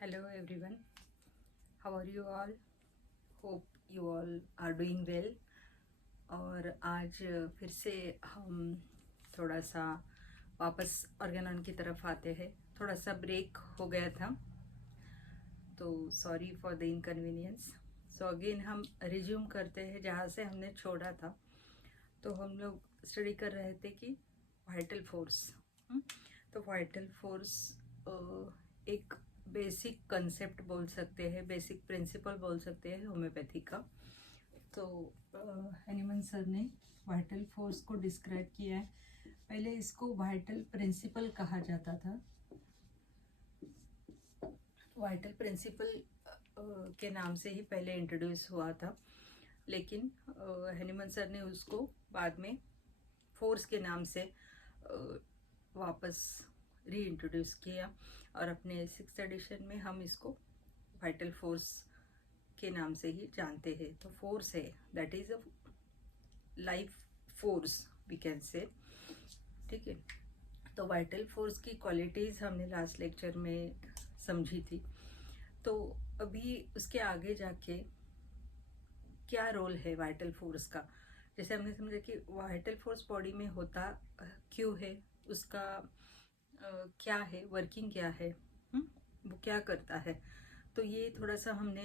Hello everyone, how are you all? Hope you all are doing well. और आज फिर से हम थोड़ा सा वापस ऑर्गेनॉन की तरफ आते हैं. थोड़ा सा ब्रेक हो गया था, तो sorry for the inconvenience. So again हम रिज्यूम करते हैं जहाँ से हमने छोड़ा था. तो हम लोग स्टडी कर रहे थे कि वाइटल फोर्स. तो वाइटल फोर्स एक बेसिक कंसेप्ट बोल सकते हैं, बेसिक प्रिंसिपल बोल सकते हैं होम्योपैथी का. तो एनिमन सर ने वाइटल फोर्स को डिस्क्राइब किया है. पहले इसको वाइटल प्रिंसिपल कहा जाता था. वाइटल प्रिंसिपल के नाम से ही पहले इंट्रोड्यूस हुआ था, लेकिन एनिमन सर ने उसको बाद में फोर्स के नाम से वापस री इंट्रोड्यूस किया. और अपने 6th एडिशन में हम इसको वाइटल फोर्स के नाम से ही जानते हैं. तो फोर्स है, that is a life force we can say. ठीक है. तो वाइटल फोर्स की क्वालिटीज हमने लास्ट लेक्चर में समझी थी. तो अभी उसके आगे जाके क्या रोल है वाइटल फोर्स का. जैसे हमने समझा कि वाइटल फोर्स बॉडी में होता क्यों है, उसका क्या है, वर्किंग क्या है, वो क्या करता है. तो ये थोड़ा सा हमने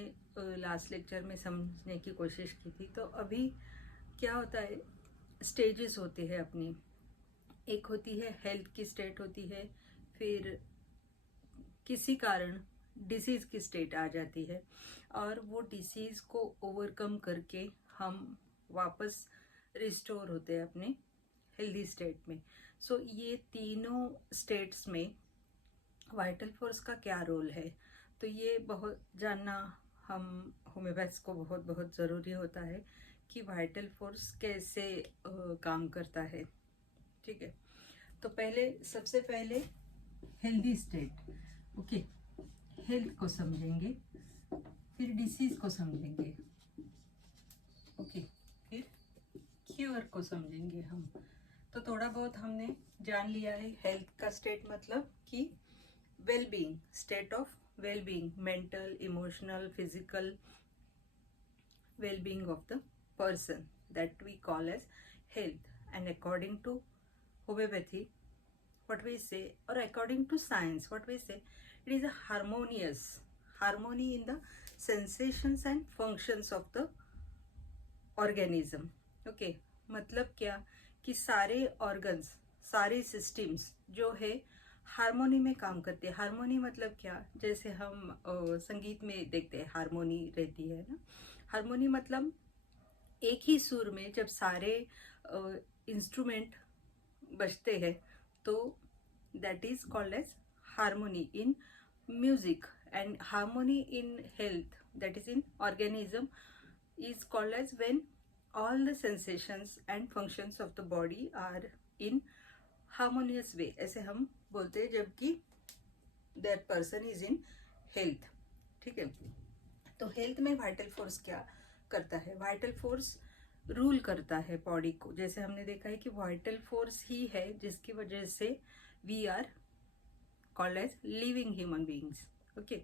लास्ट लेक्चर में समझने की कोशिश की थी. तो अभी क्या होता है, स्टेजेस होते हैं अपनी. एक होती है हेल्थ की स्टेट होती है, फिर किसी कारण डिसीज़ की स्टेट आ जाती है, और वो डिसीज़ को ओवरकम करके हम वापस रिस्टोर होते हैं अपने हेल्दी स्टेट में. सो ये तीनों स्टेट्स में वाइटल फोर्स का क्या रोल है, तो ये बहुत जानना हम होम्योपैथ्स को बहुत बहुत ज़रूरी होता है कि वाइटल फोर्स कैसे काम करता है. ठीक है. तो सबसे पहले हेल्दी स्टेट. ओके, हेल्थ को समझेंगे, फिर डिसीज को समझेंगे. ओके, फिर क्योर को समझेंगे हम. तो थोड़ा बहुत हमने जान लिया है. हेल्थ का स्टेट मतलब कि wellbeing, state of wellbeing, mental, emotional, physical well-being of the person, that we call as health. And according to homeopathy, what we say, or according to science, what we say, it is a harmony in the sensations and functions of the organism. Okay, मतलब क्या कि सारे organs, सारे systems जो है harmony में काम करते हैं. हारमोनी मतलब क्या, जैसे हम संगीत में देखते हैं हारमोनी रहती है ना. हारमोनी मतलब एक ही सुर में जब सारे इंस्ट्रूमेंट बजते हैं, तो that is called as harmony in music. And harmony in health, that is in organism, is called as when all the sensations and functions of the body are in harmonious way. ऐसे हम बोलते हैं जबकि that person is in health. ठीक है. तो health में vital force क्या करता है. वाइटल फोर्स रूल करता है बॉडी को. जैसे हमने देखा है कि वाइटल फोर्स ही है जिसकी वजह से we are called as living human beings. Okay,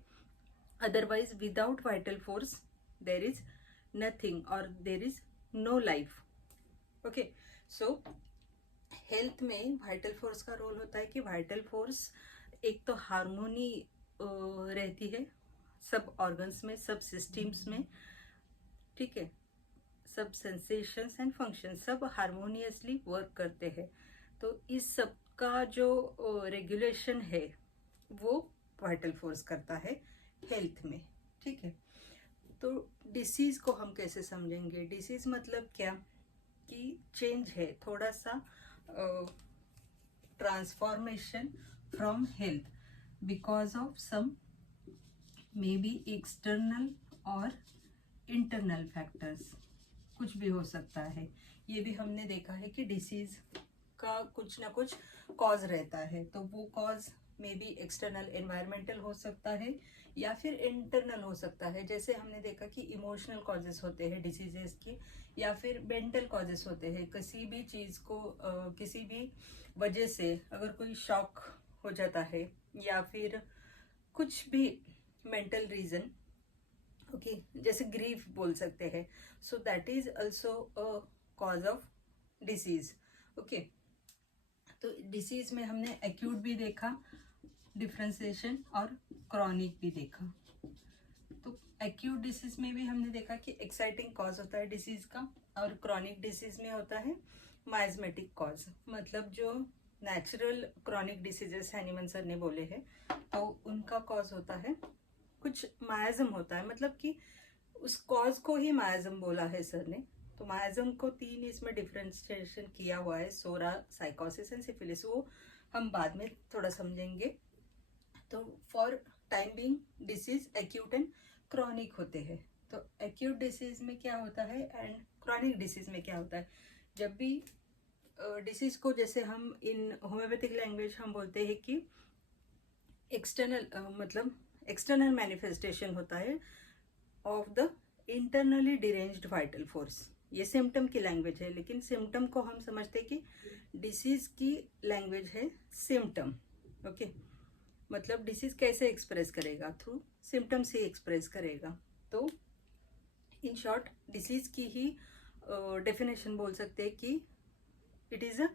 otherwise without vital force there is nothing or there is no life. Okay, so health में वाइटल फोर्स का रोल होता है कि वाइटल फोर्स एक तो हारमोनी रहती है सब ऑर्गन्स में, सब सिस्टम्स में. ठीक है. सब सेंसेशंस एंड फंक्शन सब हारमोनियसली वर्क करते हैं. तो इस सब का जो रेगुलेशन है वो वाइटल फोर्स करता है हेल्थ में. ठीक है. तो डिसीज को हम कैसे समझेंगे. डिसीज मतलब क्या कि चेंज है, थोड़ा सा transformation from health because of some may be external और इंटरनल फैक्टर्स. कुछ भी हो सकता है. ये भी हमने देखा है कि डिसीज का कुछ ना कुछ कॉज रहता है. तो वो cause may be external environmental हो सकता है या फिर इंटरनल हो सकता है. जैसे हमने देखा कि इमोशनल कॉजेस होते हैं डिसीजेस के, या फिर मेंटल कॉजेस होते हैं. किसी भी चीज़ को किसी भी वजह से अगर कोई शॉक हो जाता है या फिर कुछ भी मेंटल रीजन, ओके, जैसे ग्रीफ बोल सकते हैं, so that is also a cause of disease, okay. तो डिसीज में हमने एक्यूट भी देखा, डिफ्रेंसिएशन, और क्रॉनिक भी देखा। तो एक्यूट डिसीज में भी हमने देखा कि एक्साइटिंग कॉज होता है डिसीज का, और क्रॉनिक डिसीज में होता है माइजमेटिक कॉज, मतलब जो natural chronic diseases Hahnemann sir ने बोले हैं, तो उनका कॉज होता है कुछ मायाजम होता है, मतलब कि उस कॉज को ही मायाजम बोला है सर ने। तो मायाजम को 3 इसमें डिफ्रेंशिएशन किया हुआ है, सोरा, साइकोसिस एंड सिफिलिस, वो हम बाद में थोड़ा समझेंगे। तो for time being disease acute and chronic होते हैं। तो एक्यूट डिसीज में क्या होता है एंड क्रॉनिक डिसीज में क्या होता है, जब भी डिसीज को, जैसे हम इन होम्योपैथिक लैंग्वेज हम बोलते हैं कि एक्सटर्नल, मतलब एक्सटर्नल मैनिफेस्टेशन होता है of the internally deranged vital force. ये सिम्टम की लैंग्वेज है, लेकिन सिम्टम को हम समझते हैं कि डिसीज की लैंग्वेज है सिम्टम, ओके। मतलब डिसीज कैसे एक्सप्रेस करेगा, थ्रू सिम्टम से एक्सप्रेस करेगा। तो इन शॉर्ट डिसीज की ही डेफिनेशन बोल सकते हैं कि it is a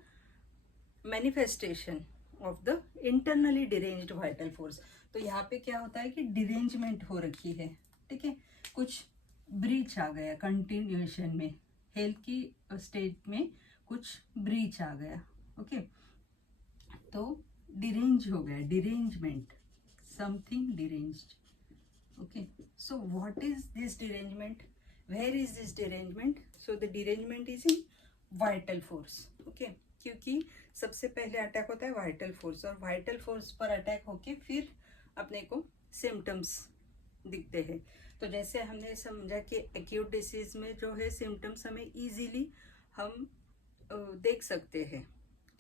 manifestation of the internally deranged vital force. तो यहाँ पे क्या होता है कि डिरेंजमेंट हो रखी है, ठीक है, कुछ ब्रीच आ गया कंटिन्यूएशन में, हेल्थ की स्टेट में कुछ ब्रीच आ गया, ओके। तो डिरेंज हो गया, derangement, something deranged, okay. So what is this derangement, where is this derangement? So the derangement is in vital force, okay. क्योंकि सबसे पहले अटैक होता है वाइटल फोर्स, और वाइटल फोर्स पर अटैक होके फिर अपने को सिम्टम्स दिखते हैं। तो जैसे हमने समझा कि एक्यूट डिसीज में जो है सिम्टम्स हमें इजीली हम देख सकते हैं,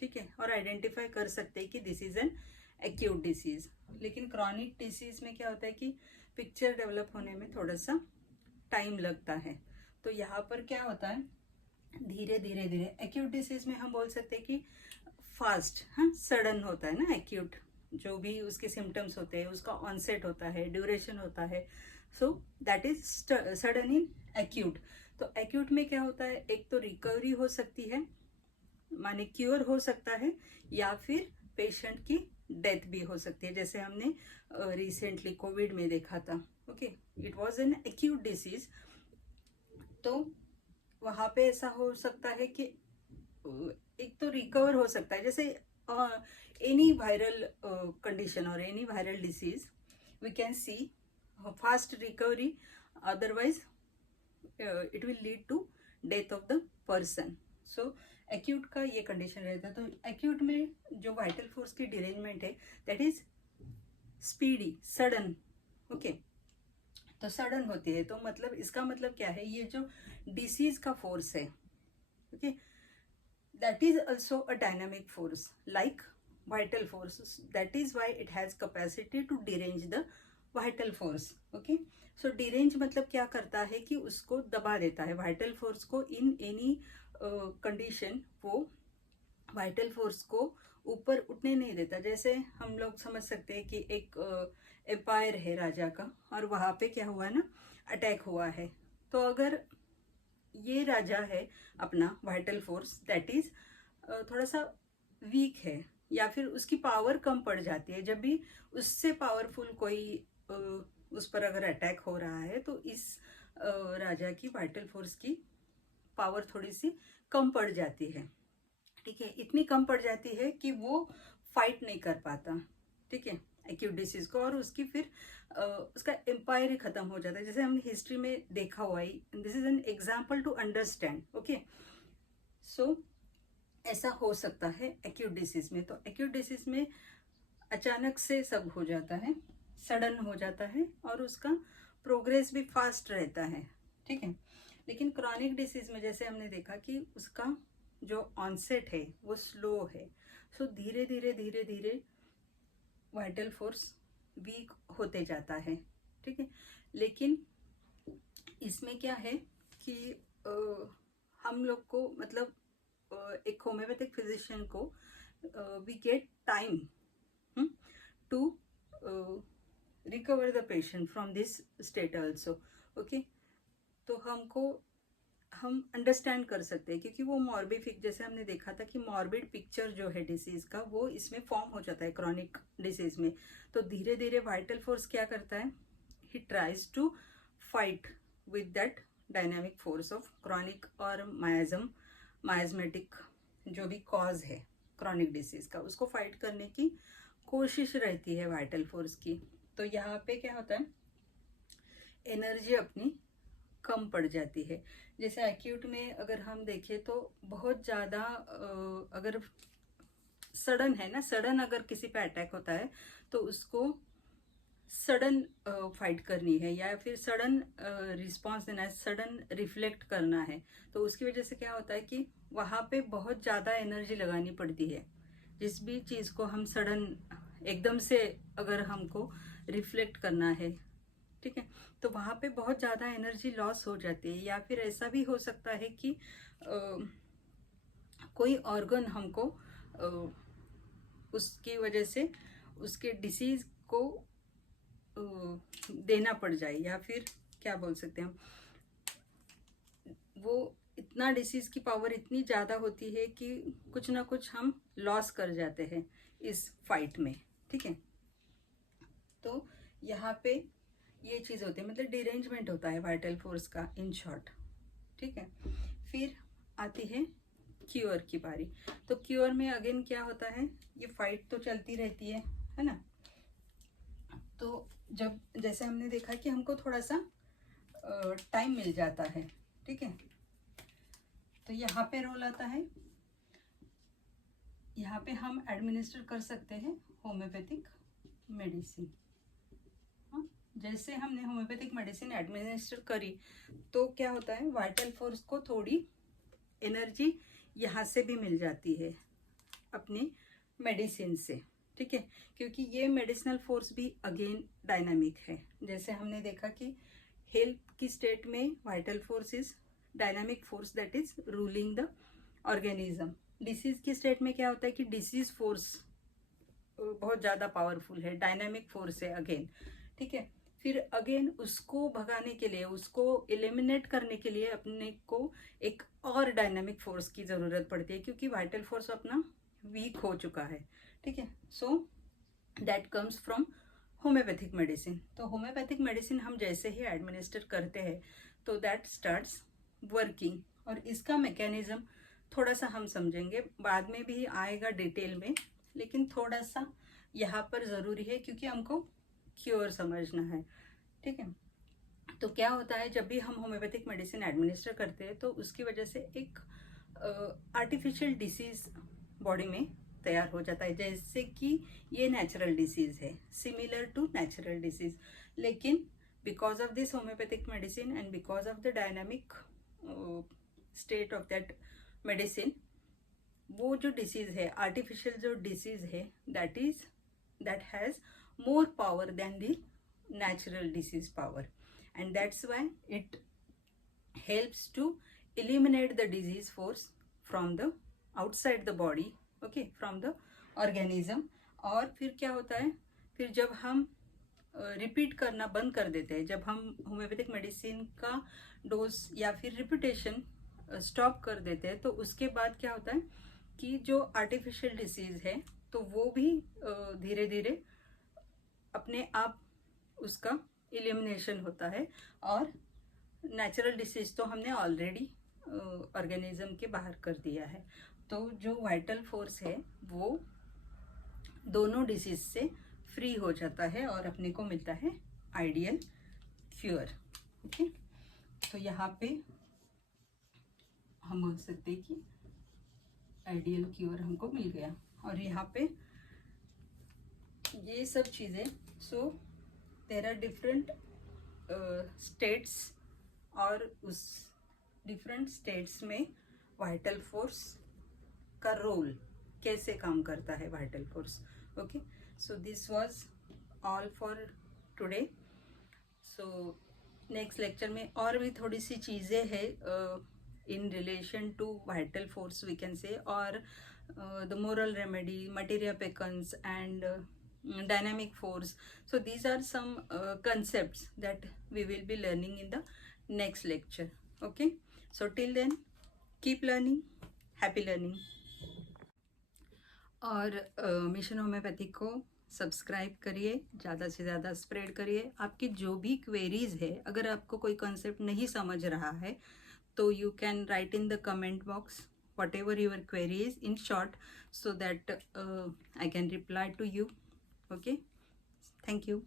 ठीक है, और आइडेंटिफाई कर सकते हैं कि this is an acute disease. लेकिन क्रॉनिक डिसीज में क्या होता है कि पिक्चर डेवलप होने में थोड़ा सा टाइम लगता है। तो यहाँ पर क्या होता है, धीरे धीरे धीरे, एक्यूट डिसीज में हम बोल सकते हैं कि फास्ट, हाँ, सडन होता है ना एक्यूट, जो भी उसके सिम्टम्स होते हैं उसका ऑनसेट होता है, ड्यूरेशन होता है, so that is sudden in acute. तो एक्यूट में क्या होता है, एक तो रिकवरी हो सकती है, माने क्योर हो सकता है, या फिर पेशेंट की डेथ भी हो सकती है, जैसे हमने रिसेंटली कोविड में देखा था, okay, it was an acute disease. तो वहाँ पे ऐसा हो सकता है कि एक तो रिकवर हो सकता है, जैसे एनी वायरल कंडीशन और any viral disease we can see fast recovery, otherwise it will lead to death of the person. So acute का ये कंडीशन रहता है। तो एक्यूट में जो वाइटल फोर्स की डिरेंजमेंट है that is speedy, sudden, okay. तो सडन होती है, तो मतलब इसका मतलब क्या है, ये जो डिसीज का फोर्स है, okay, that is also a dynamic force like vital force, that is why it has capacity to derange the vital force, okay. So derange मतलब क्या करता है कि उसको दबा देता है, वाइटल फोर्स को इन एनी कंडीशन वो वाइटल फोर्स को ऊपर उठने नहीं देता। जैसे हम लोग समझ सकते हैं कि एक एम्पायर है राजा का, और वहाँ पे क्या हुआ ना, अटैक हुआ है। तो अगर ये राजा है अपना वाइटल फोर्स दैट इज थोड़ा सा वीक है, या फिर उसकी पावर कम पड़ जाती है, जब भी उससे पावरफुल कोई उस पर अगर अटैक हो रहा है, तो इस राजा की वाइटल फोर्स की पावर थोड़ी सी कम पड़ जाती है, ठीक है, इतनी कम पड़ जाती है कि वो फाइट नहीं कर पाता, ठीक है, एक्यूट डिसीज को, और उसकी फिर उसका एम्पायर ही खत्म हो जाता है, जैसे हमने हिस्ट्री में देखा हुआ है। This is an example to understand, okay. So ऐसा हो सकता है एक्यूट डिसीज में। तो एक्यूट डिसीज में अचानक से सब हो जाता है, सडन हो जाता है, और उसका प्रोग्रेस भी फास्ट रहता है, ठीक है। लेकिन क्रॉनिक डिसीज में जैसे हमने देखा कि उसका जो ऑनसेट है वो स्लो है, सो धीरे धीरे धीरे धीरे वाइटल फोर्स वीक होते जाता है, ठीक है। लेकिन इसमें क्या है कि हम लोग को, मतलब एक होम्योपैथिक फिजिशियन को we get time to recover the patient from this state also. Okay, तो हम अंडरस्टैंड कर सकते हैं, क्योंकि वो मॉर्बिफिक, जैसे हमने देखा था कि मॉर्बिड पिक्चर जो है डिसीज का वो इसमें फॉर्म हो जाता है क्रॉनिक डिसीज में। तो धीरे धीरे वाइटल फोर्स क्या करता है, he tries to fight with that dynamic force of chronic और मायाज्मेटिक जो भी कॉज है क्रॉनिक डिसीज का, उसको फाइट करने की कोशिश रहती है वाइटल फोर्स की। तो यहाँ पे क्या होता है, एनर्जी अपनी कम पड़ जाती है। जैसे एक्यूट में अगर हम देखें तो बहुत ज़्यादा अगर सडन है ना, सडन अगर किसी पे अटैक होता है तो उसको सडन फाइट करनी है या फिर सडन रिस्पांस देना है, सडन रिफ्लेक्ट करना है। तो उसकी वजह से क्या होता है कि वहाँ पे बहुत ज़्यादा एनर्जी लगानी पड़ती है। जिस भी चीज़ को हम सडन एकदम से अगर हमको रिफ्लेक्ट करना है, ठीक है, तो वहाँ पे बहुत ज़्यादा एनर्जी लॉस हो जाती है। या फिर ऐसा भी हो सकता है कि कोई ऑर्गन हमको उसकी वजह से उसके डिसीज को देना पड़ जाए, या फिर क्या बोल सकते हैं हम, वो इतना डिसीज की पावर इतनी ज़्यादा होती है कि कुछ ना कुछ हम लॉस कर जाते हैं इस फाइट में, ठीक है। तो यहाँ पे ये चीज़ होती है, मतलब डिरेंजमेंट होता है वाइटल फोर्स का, इन शॉर्ट, ठीक है। फिर आती है क्योर की बारी। तो क्योर में अगेन क्या होता है, ये फाइट तो चलती रहती है ना। तो जब जैसे हमने देखा कि हमको थोड़ा सा टाइम मिल जाता है, ठीक है, तो यहाँ पे रोल आता है, यहाँ पे हम एडमिनिस्टर कर सकते हैं होम्योपैथिक मेडिसिन। जैसे हमने होम्योपैथिक मेडिसिन एडमिनिस्टर करी तो क्या होता है, वाइटल फोर्स को थोड़ी एनर्जी यहाँ से भी मिल जाती है अपनी मेडिसिन से, ठीक है, क्योंकि ये मेडिसिनल फोर्स भी अगेन डायनामिक है। जैसे हमने देखा कि हेल्थ की स्टेट में vital force is dynamic force that is ruling the organism. Disease की स्टेट में क्या होता है कि डिसीज फोर्स बहुत ज़्यादा पावरफुल है, डायनामिक फोर्स है अगेन, ठीक है। फिर अगेन उसको भगाने के लिए, उसको एलिमिनेट करने के लिए अपने को एक और डायनामिक फोर्स की ज़रूरत पड़ती है, क्योंकि वाइटल फोर्स अपना वीक हो चुका है, ठीक है। So that comes from homeopathic medicine. तो होम्योपैथिक मेडिसिन हम जैसे ही एडमिनिस्टर करते हैं तो दैट स्टार्ट्स वर्किंग, और इसका मैकेनिज्म थोड़ा सा हम समझेंगे, बाद में भी आएगा डिटेल में, लेकिन थोड़ा सा यहाँ पर ज़रूरी है क्योंकि हमको क्योर समझना है, ठीक है। तो क्या होता है, जब भी हम होम्योपैथिक मेडिसिन एडमिनिस्टर करते हैं तो उसकी वजह से एक आर्टिफिशियल डिसीज बॉडी में तैयार हो जाता है, जैसे कि ये नेचुरल डिसीज है, सिमिलर टू नेचुरल डिसीज। लेकिन because of this homeopathic medicine and because of the dynamic state of that medicine, वो जो डिसीज है, आर्टिफिशियल जो डिसीज है, that has more power than the natural disease power, and that's why it helps to eliminate the disease force from the outside the body, okay, from the organism। और फिर क्या होता है, फिर जब हम रिपीट करना बंद कर देते हैं, जब हम होम्योपैथिक मेडिसिन का डोज या फिर रिपीटेशन स्टॉप कर देते हैं, तो उसके बाद क्या होता है कि जो आर्टिफिशियल डिसीज है तो वो भी धीरे धीरे अपने आप उसका एलिमिनेशन होता है, और नेचुरल डिसीज तो हमने ऑलरेडी ऑर्गेनिज्म के बाहर कर दिया है। तो जो वाइटल फोर्स है वो दोनों डिसीज से फ्री हो जाता है और अपने को मिलता है आइडियल क्योर, ओके। तो यहाँ पे हम बोल सकते हैं कि आइडियल क्योर हमको मिल गया। और यहाँ पे ये सब चीज़ें, so there are different states, और उस डिफरेंट स्टेट्स में वाइटल फोर्स का रोल कैसे काम करता है vital force, okay. So this was all for today. So next lecture में और भी थोड़ी सी चीज़ें हैं in relation to vital force we can say, और the moral remedy, materia peccans, and dynamic force. So these are some concepts that we will be learning in the next lecture. Okay, so till then, keep learning. Happy learning. और mission homeopathy को subscribe करिए, ज़्यादा से ज़्यादा spread करिए. आपकी जो भी क्वेरीज है, अगर आपको कोई कॉन्सेप्ट नहीं समझ रहा है तो you can write in the comment box whatever your query is in short, so that I can reply to you. Okay, thank you.